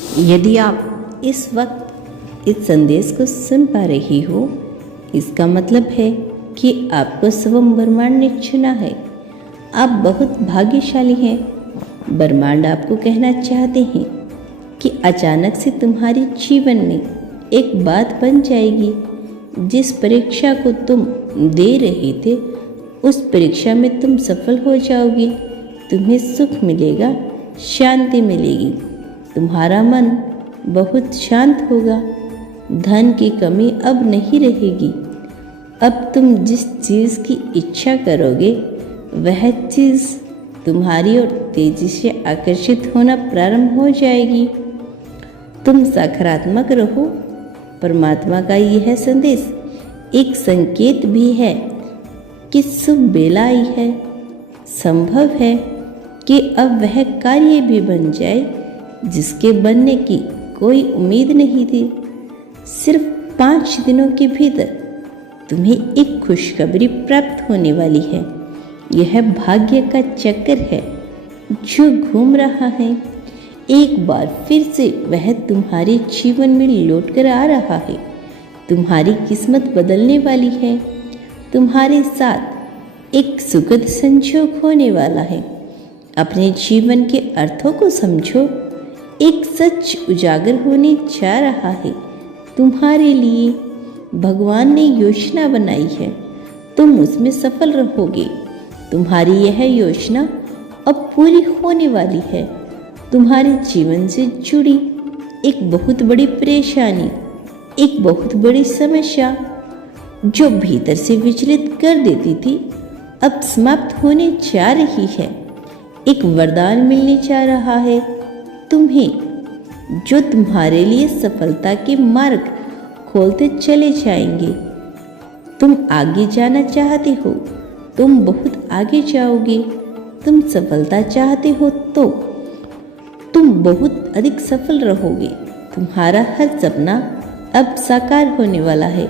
यदि आप इस वक्त इस संदेश को सुन पा रही हो, इसका मतलब है कि आपको स्वयं ब्रह्मांड ने चुना है। आप बहुत भाग्यशाली हैं। ब्रह्मांड आपको कहना चाहते हैं कि अचानक से तुम्हारे जीवन में एक बात बन जाएगी। जिस परीक्षा को तुम दे रहे थे, उस परीक्षा में तुम सफल हो जाओगे। तुम्हें सुख मिलेगा, शांति मिलेगी। तुम्हारा मन बहुत शांत होगा। धन की कमी अब नहीं रहेगी। अब तुम जिस चीज़ की इच्छा करोगे, वह चीज़ तुम्हारी ओर तेजी से आकर्षित होना प्रारंभ हो जाएगी। तुम सकारात्मक रहो। परमात्मा का यह संदेश एक संकेत भी है कि शुभ बेला आई है। संभव है कि अब वह कार्य भी बन जाए जिसके बनने की कोई उम्मीद नहीं थी। सिर्फ 5 दिनों के भीतर तुम्हें एक खुशखबरी प्राप्त होने वाली है। यह भाग्य का चक्कर है जो घूम रहा है। एक बार फिर से वह तुम्हारे जीवन में लौट कर आ रहा है। तुम्हारी किस्मत बदलने वाली है। तुम्हारे साथ एक सुखद संयोग होने वाला है। अपने जीवन के अर्थों को समझो। एक सच उजागर होने जा रहा है तुम्हारे लिए। भगवान ने योजना बनाई है, तुम उसमें सफल रहोगे। तुम्हारी यह योजना अब पूरी होने वाली है। तुम्हारे जीवन से जुड़ी एक बहुत बड़ी परेशानी, एक बहुत बड़ी समस्या जो भीतर से विचलित कर देती थी, अब समाप्त होने जा रही है। एक वरदान मिलने जा रहा है तुम्हें, जो तुम्हारे लिए सफलता के मार्ग खोलते चले जाएंगे। तुम आगे जाना चाहते हो, तुम बहुत आगे जाओगे। तुम सफलता चाहते हो तो तुम बहुत अधिक सफल रहोगे। तुम्हारा हर सपना अब साकार होने वाला है।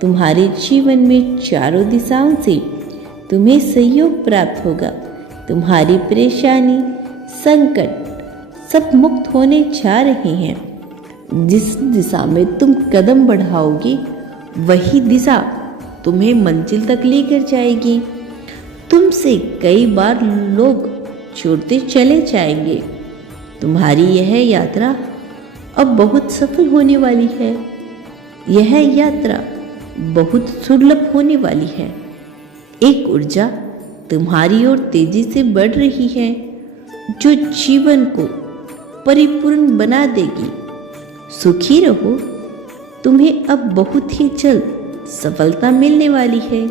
तुम्हारे जीवन में चारों दिशाओं से तुम्हें सहयोग प्राप्त होगा। तुम्हारी परेशानी, संकट सब मुक्त होने जा रहे हैं। जिस दिशा में तुम कदम बढ़ाओगे, वही दिशा तुम्हें मंजिल तक लेकर जाएगी। तुमसे कई बार लोग छूटते चले जाएंगे। तुम्हारी यह यात्रा अब बहुत सफल होने वाली है। यह यात्रा बहुत सुलभ होने वाली है। एक ऊर्जा तुम्हारी ओर तेजी से बढ़ रही है, जो जीवन को परिपूर्ण बना देगी। सुखी रहो। तुम्हें अब बहुत ही जल्द सफलता मिलने वाली है।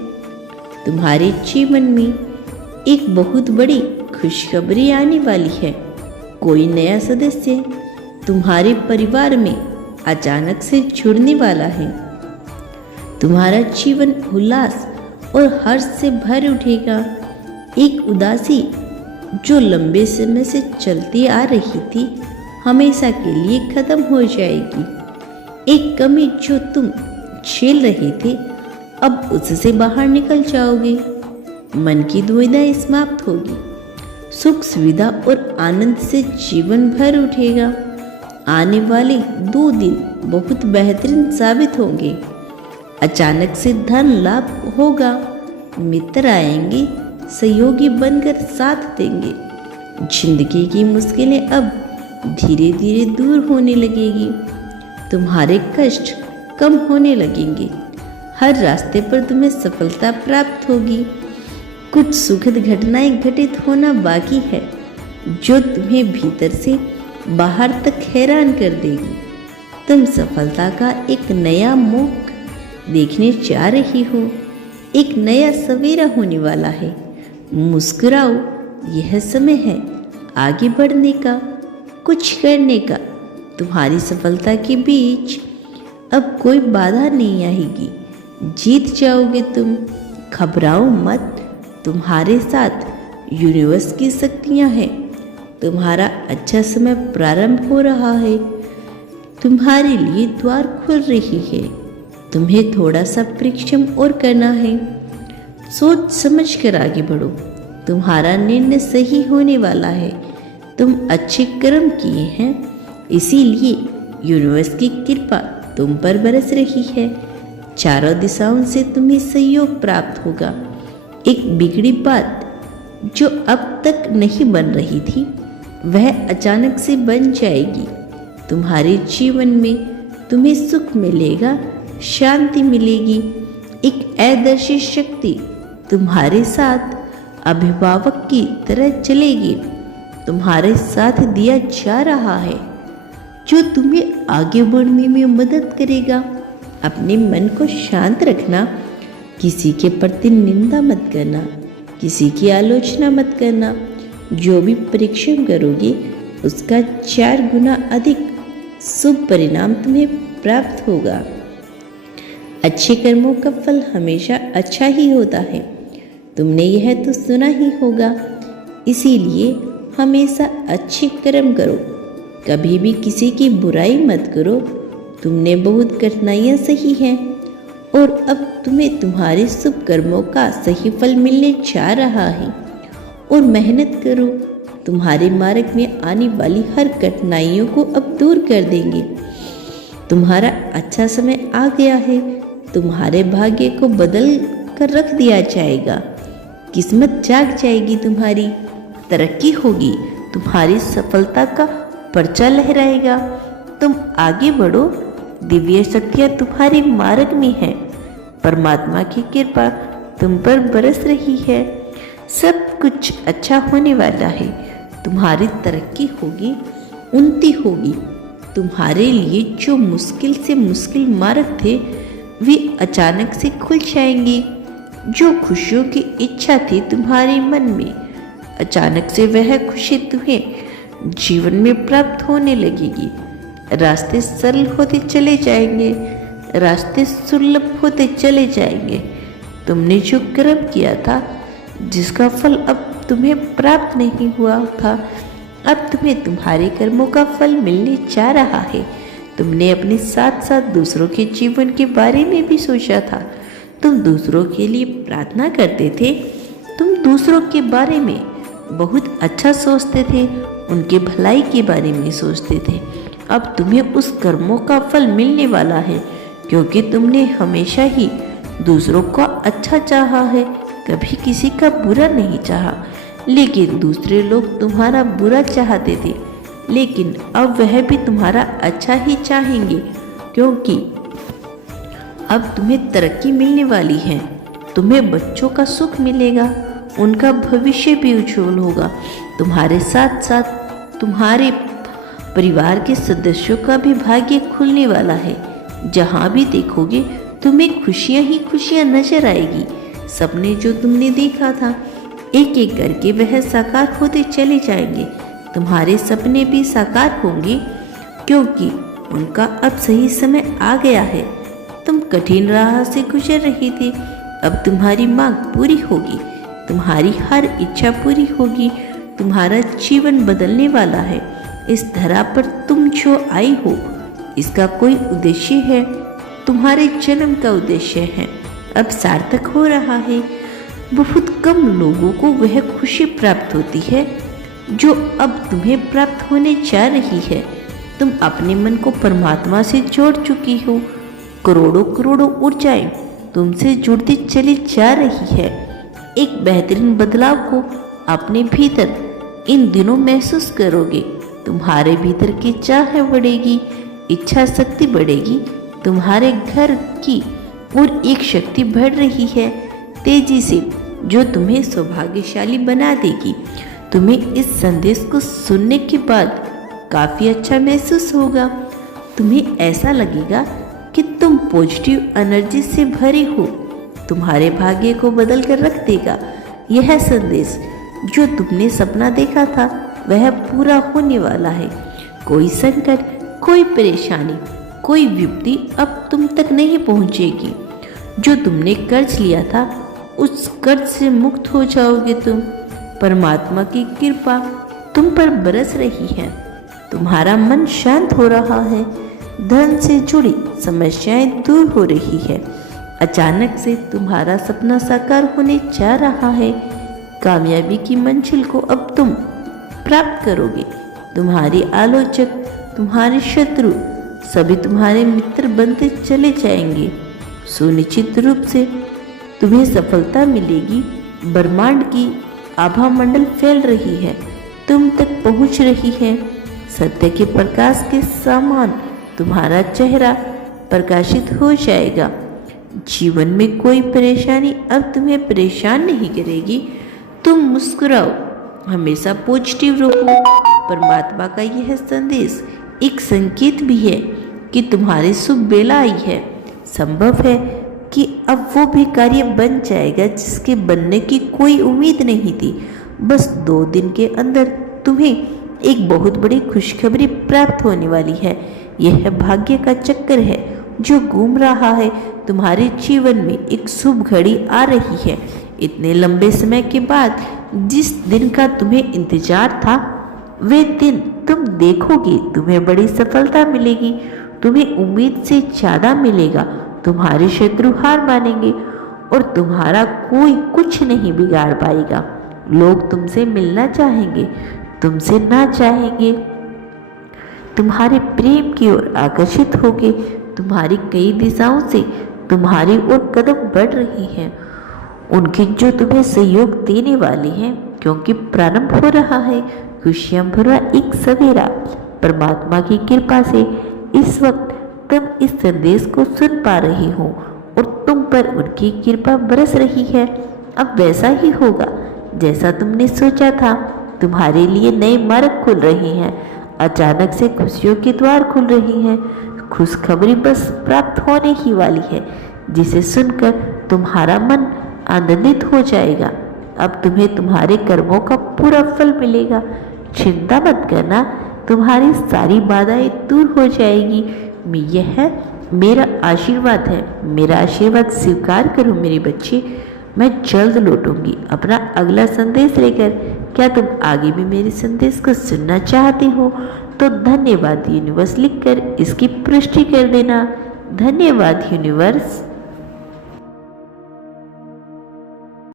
तुम्हारे जीवन में एक बहुत बड़ी खुशखबरी आने वाली है। कोई नया सदस्य तुम्हारे परिवार में अचानक से जुड़ने वाला है। तुम्हारा जीवन उल्लास और हर्ष से भर उठेगा। एक उदासी जो लंबे समय से चलती आ रही थी, हमेशा के लिए खत्म हो जाएगी। एक कमी जो तुम झेल रहे थे, अब उससे बाहर निकल जाओगे। मन की दुविधा समाप्त होगी। सुख, सुविधा और आनंद से जीवन भर उठेगा। आने वाले 2 दिन बहुत बेहतरीन साबित होंगे। अचानक से धन लाभ होगा। मित्र आएंगे, सहयोगी बनकर साथ देंगे। जिंदगी की मुश्किलें अब धीरे धीरे दूर होने लगेगी। तुम्हारे कष्ट कम होने लगेंगे। हर रास्ते पर तुम्हें सफलता प्राप्त होगी। कुछ सुखद घटनाएं घटित होना बाकी है, जो तुम्हें भीतर से बाहर तक हैरान कर देगी। तुम सफलता का एक नया मुख देखने जा रही हो। एक नया सवेरा होने वाला है। मुस्कुराओ, यह समय है आगे बढ़ने का, कुछ करने का। तुम्हारी सफलता के बीच अब कोई बाधा नहीं आएगी। जीत जाओगे तुम। घबराओ मत। तुम्हारे साथ यूनिवर्स की शक्तियाँ हैं। तुम्हारा अच्छा समय प्रारंभ हो रहा है। तुम्हारे लिए द्वार खुल रही है। तुम्हें थोड़ा सा परिश्रम और करना है। सोच समझ कर आगे बढ़ो। तुम्हारा निर्णय सही होने वाला है। तुम अच्छे कर्म किए हैं, इसीलिए यूनिवर्स की कृपा तुम पर बरस रही है। चारों दिशाओं से तुम्हें सहयोग प्राप्त होगा। एक बिगड़ी बात जो अब तक नहीं बन रही थी वह अचानक से बन जाएगी। तुम्हारे जीवन में तुम्हें सुख मिलेगा, शांति मिलेगी। एक अदृश्य शक्ति तुम्हारे साथ अभिभावक की तरह चलेगी। तुम्हारे साथ दिया जा रहा है जो तुम्हें आगे बढ़ने में मदद करेगा। अपने मन को शांत रखना, किसी के प्रति निंदा मत करना, किसी की आलोचना मत करना। जो भी परिश्रम करोगे उसका 4 गुना अधिक शुभ परिणाम तुम्हें प्राप्त होगा। अच्छे कर्मों का फल हमेशा अच्छा ही होता है। तुमने यह तो सुना ही होगा। इसीलिए हमेशा अच्छे कर्म करो, कभी भी किसी की बुराई मत करो। तुमने बहुत कठिनाइयाँ सही हैं और अब तुम्हें तुम्हारे शुभ कर्मों का सही फल मिलने जा रहा है। और मेहनत करो, तुम्हारे मार्ग में आने वाली हर कठिनाइयों को अब दूर कर देंगे। तुम्हारा अच्छा समय आ गया है। तुम्हारे भाग्य को बदल कर रख दिया जाएगा। किस्मत जाग जाएगी, तुम्हारी तरक्की होगी, तुम्हारी सफलता का पर्चा लहराएगा। तुम आगे बढ़ो, दिव्य शक्तियाँ तुम्हारे मार्ग में है। परमात्मा की कृपा तुम पर बरस रही है। सब कुछ अच्छा होने वाला है। तुम्हारी तरक्की होगी, उन्नति होगी। तुम्हारे लिए जो मुश्किल से मुश्किल मार्ग थे वे अचानक से खुल जाएंगे। जो खुशियों की इच्छा थी तुम्हारे मन में, अचानक से वह खुशी तुम्हें जीवन में प्राप्त होने लगेगी। रास्ते सरल होते चले जाएंगे, रास्ते सुलभ होते चले जाएंगे। तुमने जो कर्म किया था, जिसका फल अब तुम्हें प्राप्त नहीं हुआ था, अब तुम्हें तुम्हारे कर्मों का फल मिलने जा रहा है। तुमने अपने साथ साथ दूसरों के जीवन के बारे में भी सोचा था। तुम दूसरों के लिए प्रार्थना करते थे। तुम दूसरों के बारे में बहुत अच्छा सोचते थे, उनके भलाई के बारे में सोचते थे। अब तुम्हें उस कर्मों का फल मिलने वाला है, क्योंकि तुमने हमेशा ही दूसरों का अच्छा चाहा है, कभी किसी का बुरा नहीं चाहा। लेकिन दूसरे लोग तुम्हारा बुरा चाहते थे, लेकिन अब वह भी तुम्हारा अच्छा ही चाहेंगे, क्योंकि अब तुम्हें तरक्की मिलने वाली है। तुम्हें बच्चों का सुख मिलेगा, उनका भविष्य भी उज्जवल होगा। तुम्हारे साथ साथ तुम्हारे परिवार के सदस्यों का भी भाग्य खुलने वाला है। जहाँ भी देखोगे तुम्हें खुशियाँ ही खुशियाँ नजर आएगी। सपने जो तुमने देखा था, एक एक करके वह साकार होते चले जाएंगे। तुम्हारे सपने भी साकार होंगे, क्योंकि उनका अब सही समय आ गया है। तुम कठिन राह से गुजर रही थी, अब तुम्हारी मांग पूरी होगी, तुम्हारी हर इच्छा पूरी होगी। तुम्हारा जीवन बदलने वाला है। इस धरा पर तुम जो आई हो, इसका कोई उद्देश्य है, तुम्हारे जन्म का उद्देश्य है, अब सार्थक हो रहा है। बहुत कम लोगों को वह खुशी प्राप्त होती है जो अब तुम्हें प्राप्त होने जा रही है। तुम अपने मन को परमात्मा से जोड़ चुकी हो। करोड़ों करोड़ों ऊर्जाएं तुमसे जुड़ती चली जा रही है। एक बेहतरीन बदलाव को अपने भीतर इन दिनों महसूस करोगे। तुम्हारे भीतर की चाह बढ़ेगी, इच्छा शक्ति बढ़ेगी। तुम्हारे घर की और एक शक्ति बढ़ रही है तेजी से, जो तुम्हें सौभाग्यशाली बना देगी। तुम्हें इस संदेश को सुनने के बाद काफ़ी अच्छा महसूस होगा। तुम्हें ऐसा लगेगा कि तुम पॉजिटिव एनर्जी से भरे हो। तुम्हारे भाग्य को बदल कर रख देगा। यह संदेश जो तुमने सपना देखा था वह पूरा होने वाला है। कोई संकट, कोई परेशानी, कोई विपत्ति अब तुम तक नहीं पहुंचेगी। जो तुमने कर्ज लिया था उस कर्ज से मुक्त हो जाओगे तुम। परमात्मा की कृपा तुम पर बरस रही है। तुम्हारा मन शांत हो रहा है। धन से जुड़ी समस्याएं दूर हो रही है। अचानक से तुम्हारा सपना साकार होने जा रहा है। कामयाबी की मंजिल को अब तुम प्राप्त करोगे। तुम्हारी आलोचक तुम्हारे शत्रु सभी तुम्हारे मित्र बनते चले जाएंगे। सुनिश्चित रूप से तुम्हें सफलता मिलेगी। ब्रह्मांड की आभा मंडल फैल रही है, तुम तक पहुंच रही है। सत्य के प्रकाश के समान तुम्हारा चेहरा प्रकाशित हो जाएगा। जीवन में कोई परेशानी अब तुम्हें परेशान नहीं करेगी। तुम मुस्कुराओ, हमेशा पॉजिटिव रहो। परमात्मा का यह संदेश एक संकेत भी है कि तुम्हारी शुभ बेला आई है। संभव है कि अब वो भी कार्य बन जाएगा जिसके बनने की कोई उम्मीद नहीं थी। बस 2 दिन के अंदर तुम्हें एक बहुत बड़ी खुशखबरी प्राप्त होने वाली है। यह भाग्य का चक्कर है जो घूम रहा है। तुम्हारे जीवन में एक शुभ घड़ी आ रही है। इतने लंबे समय के बाद जिस दिन का तुम्हें इंतजार था, वे दिन तुम देखोगे। तुम्हें बड़ी सफलता मिलेगी, तुम्हें उम्मीद से ज़्यादा मिलेगा। तुम्हारे शत्रु हार मानेंगे और तुम्हारा कोई कुछ नहीं बिगाड़ पाएगा। लोग तुमसे मिलना चाहेंगे, तुमसे ना चाहेंगे, तुम्हारे प्रेम की ओर आकर्षित होगे। तुम्हारी कई दिशाओं से तुम्हारी ओर कदम बढ़ रही हैं, उनके जो तुम्हें सहयोग देने वाले हैं, क्योंकि प्रारंभ हो रहा है खुशियां भरा एक सवेरा। परमात्मा की कृपा से इस वक्त तुम इस संदेश को सुन पा रही हो और तुम पर उनकी कृपा बरस रही है। अब वैसा ही होगा जैसा तुमने सोचा था। तुम्हारे लिए नए मार्ग खुल रहे हैं। अचानक से खुशियों के द्वार खुल रही हैं। खुशखबरी बस प्राप्त होने ही वाली है, जिसे सुनकर तुम्हारा मन आनंदित हो जाएगा। अब तुम्हें तुम्हारे कर्मों का पूरा फल मिलेगा। चिंता मत करना, तुम्हारी सारी बाधाएं दूर हो जाएगी। यह मेरा आशीर्वाद है। मेरा आशीर्वाद स्वीकार करो मेरे बच्चे। मैं जल्द लौटूंगी अपना अगला संदेश लेकर। क्या तुम आगे भी मेरे संदेश को सुनना चाहते हो तो धन्यवाद यूनिवर्स लिखकर इसकी पुष्टि कर देना। धन्यवाद यूनिवर्स।